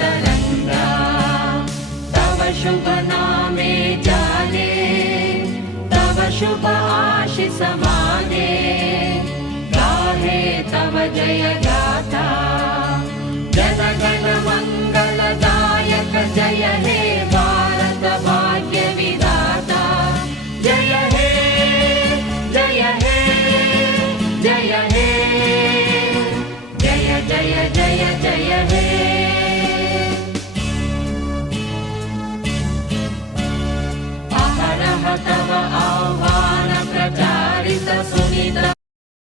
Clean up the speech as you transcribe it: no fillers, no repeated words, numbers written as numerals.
तरंगा तव शुभ नामे जाने तव शुभ आशीष माने गाहे तव जय गाथा जन गण मंगलदायक जय हे भारत भाग्य विधाता जय हे जय हे जय हे जय जय जय जय हे अहरह तव आह्वान प्रचारित सुनित